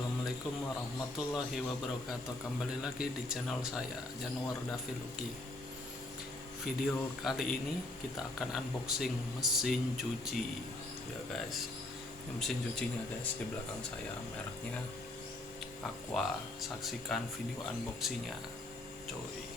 Assalamualaikum warahmatullahi wabarakatuh. Kembali lagi di channel saya, Januar Daviluki. Video kali ini kita akan unboxing mesin cuci ya guys. Ini mesin cucinya guys, di belakang saya, mereknya Aqua. Saksikan video unboxingnya coy.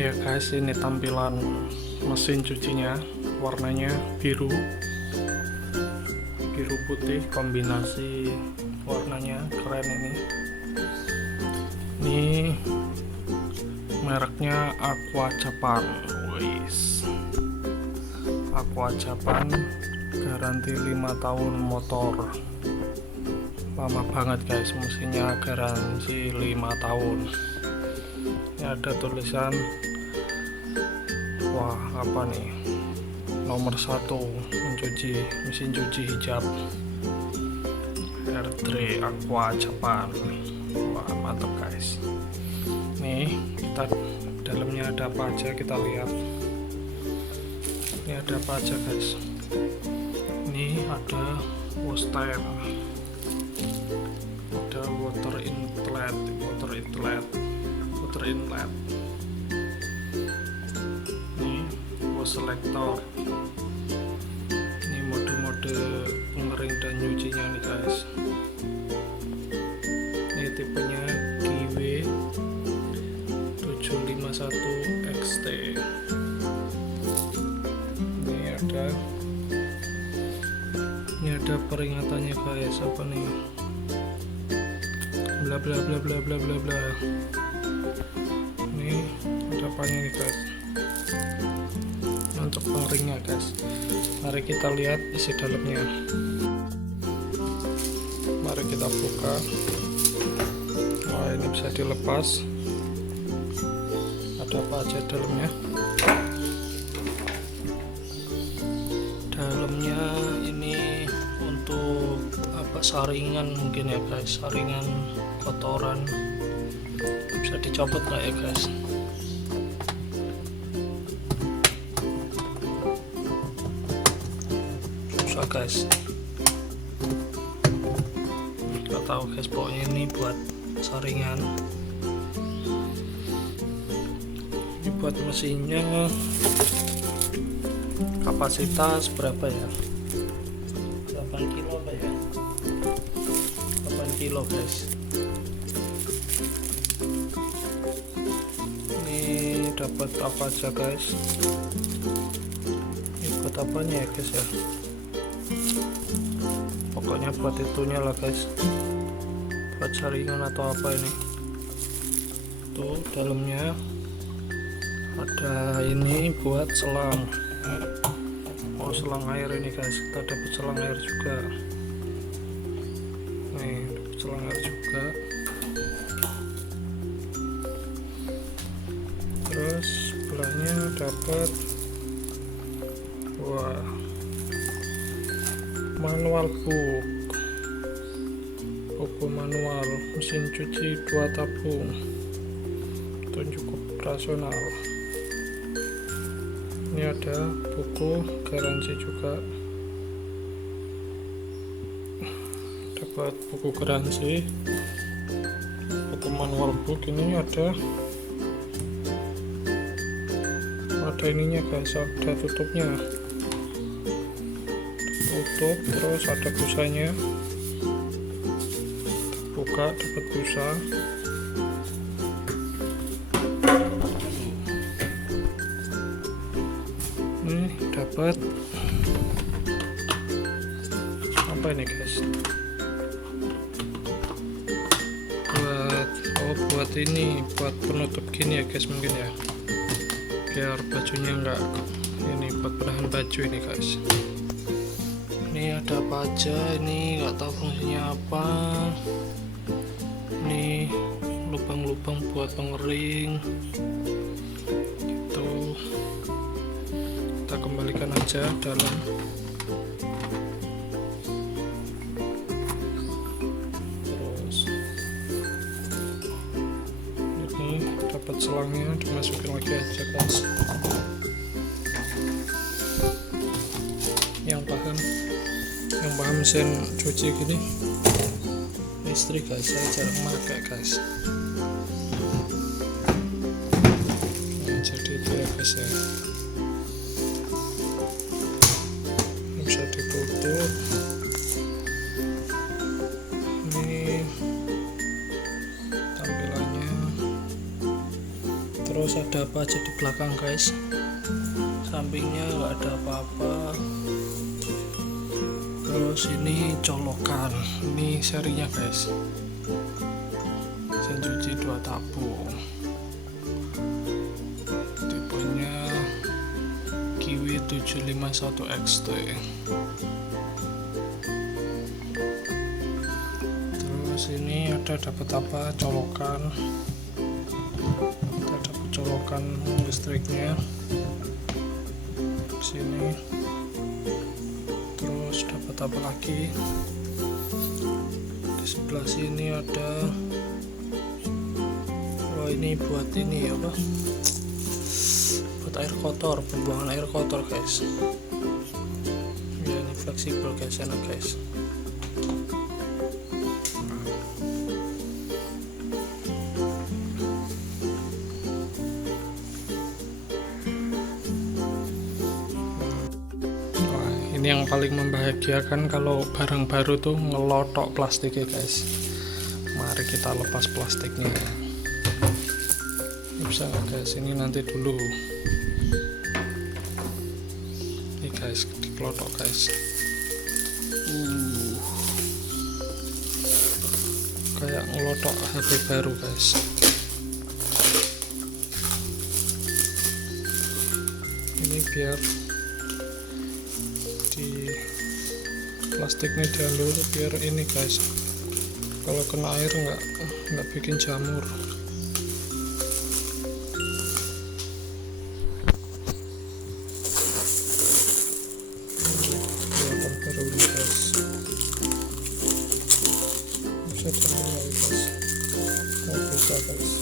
Ya guys, ini tampilan mesin cucinya, warnanya biru putih, kombinasi warnanya keren ini mereknya Aqua Japan. Aqua Japan, garansi 5 tahun motor. Lama banget guys, mesinnya garansi 5 tahun. Ini ada tulisan, wah apa nih, nomor 1 mesin cuci hijab R3 Aqua Japan. Wah mantap guys. Nih kita dalamnya ada apa aja, kita lihat. Ini ada apa aja guys. Ini ada wash time, ada water inlet, ini wash selector, ini mode-mode pengering dan nyucinya nih guys. Ini tipenya GW751XT. Ini ada peringatannya guys, apa nih, bla bla bla bla bla bla bla. Ini ada apanya nih guys, untuk pengeringnya guys. Mari kita lihat isi dalamnya. Mari kita buka. Wah ini bisa dilepas. Ada apa aja dalamnya? Dalamnya ini untuk apa, saringan mungkin ya guys, saringan kotoran. Bisa dicopot nggak ya guys? Susah guys, nggak tahu guys, pokoknya ini buat saringan. buat mesinnya kapasitas berapa ya, 8 kilo apa ya, 8 kilo guys. Ini dapat apa aja guys, ini buat apanya ya guys ya, pokoknya buat itunya lah guys, buat saringan atau apa ini. Tuh dalamnya ada ini buat selang, selang air ini guys, kita dapat selang air juga nih, dapat selang air juga. Terus sebelahnya dapat manual buku manual mesin cuci 2 tabung, itu cukup operasional. Ini ada buku garansi juga, dapat buku garansi, buku manual book. Ini ada ininya guys, ada tutupnya, tutup, terus ada busanya, buka dapat busa. Ini dapat apa ini guys, buat ini, buat penutup gini ya guys, mungkin ya, biar bajunya enggak ini, buat penahan baju ini guys. Ini ada apa aja, ini nggak tahu fungsinya apa. Ini lubang-lubang buat pengering itu, kita kembalikan aja dalam. Terus ini dapat selangnya, dimasukin lagi aja guys. Yang paham mesin cuci gini listrik guys, saya jarang pakai guys. Jadi itu ya guys ya, bisa ditutup. Ini tampilannya. Terus ada apa aja di belakang guys, sampingnya nggak ada apa-apa. Terus ini colokan, ini serinya guys, mesin cuci 2 tabung, tipenya Kiwi 751 XT. Terus ini ada dapat apa, colokan, kita dapat colokan listriknya di sini. Terus dapat apa lagi, di sebelah sini ada, ini buat ini apa, buat air kotor, pembuangan air kotor guys ya. Ini fleksibel guys, enak guys. Ini yang paling membahagiakan kalau barang baru tuh ngelotok plastiknya guys. Mari kita lepas plastiknya. Ini bisa nggak guys? Ini nanti dulu. Ini guys, dikelotok guys. Kayak ngelotok HP baru guys. Ini biar plastiknya diambil biar ini guys, kalau kena air nggak bikin jamur. Kelihatan baru ini guys, bisa diambil lagi guys, bisa guys.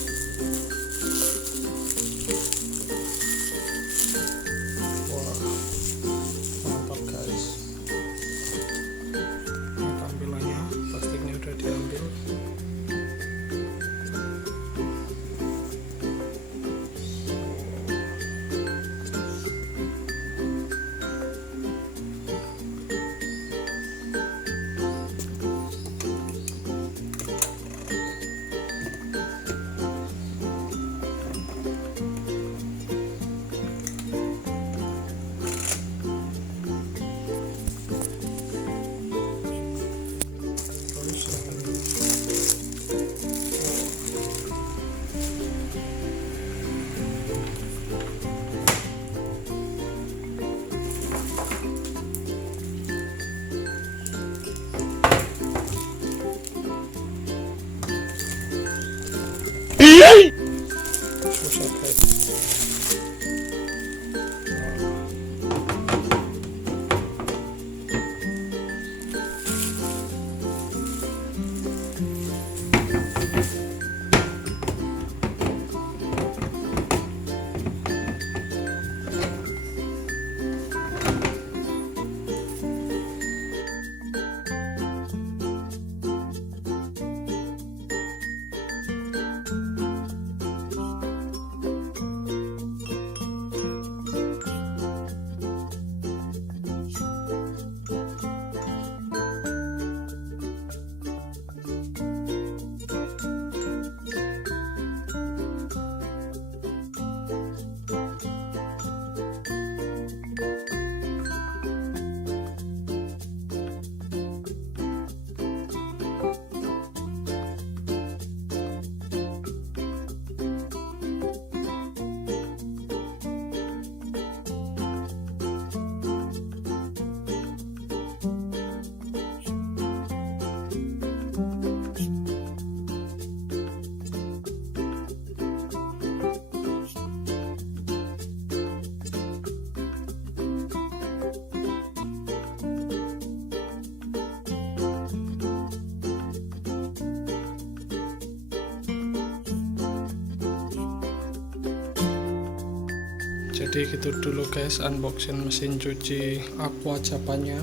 Jadi gitu dulu guys, unboxing mesin cuci Aqua Japannya.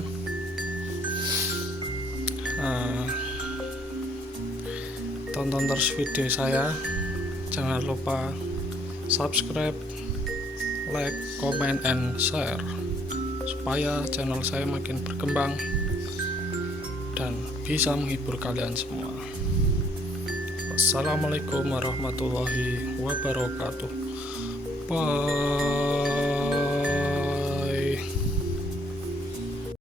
Tonton terus video saya, jangan lupa subscribe, like, comment, and share supaya channel saya makin berkembang dan bisa menghibur kalian semua. Wassalamualaikum warahmatullahi wabarakatuh. Bye.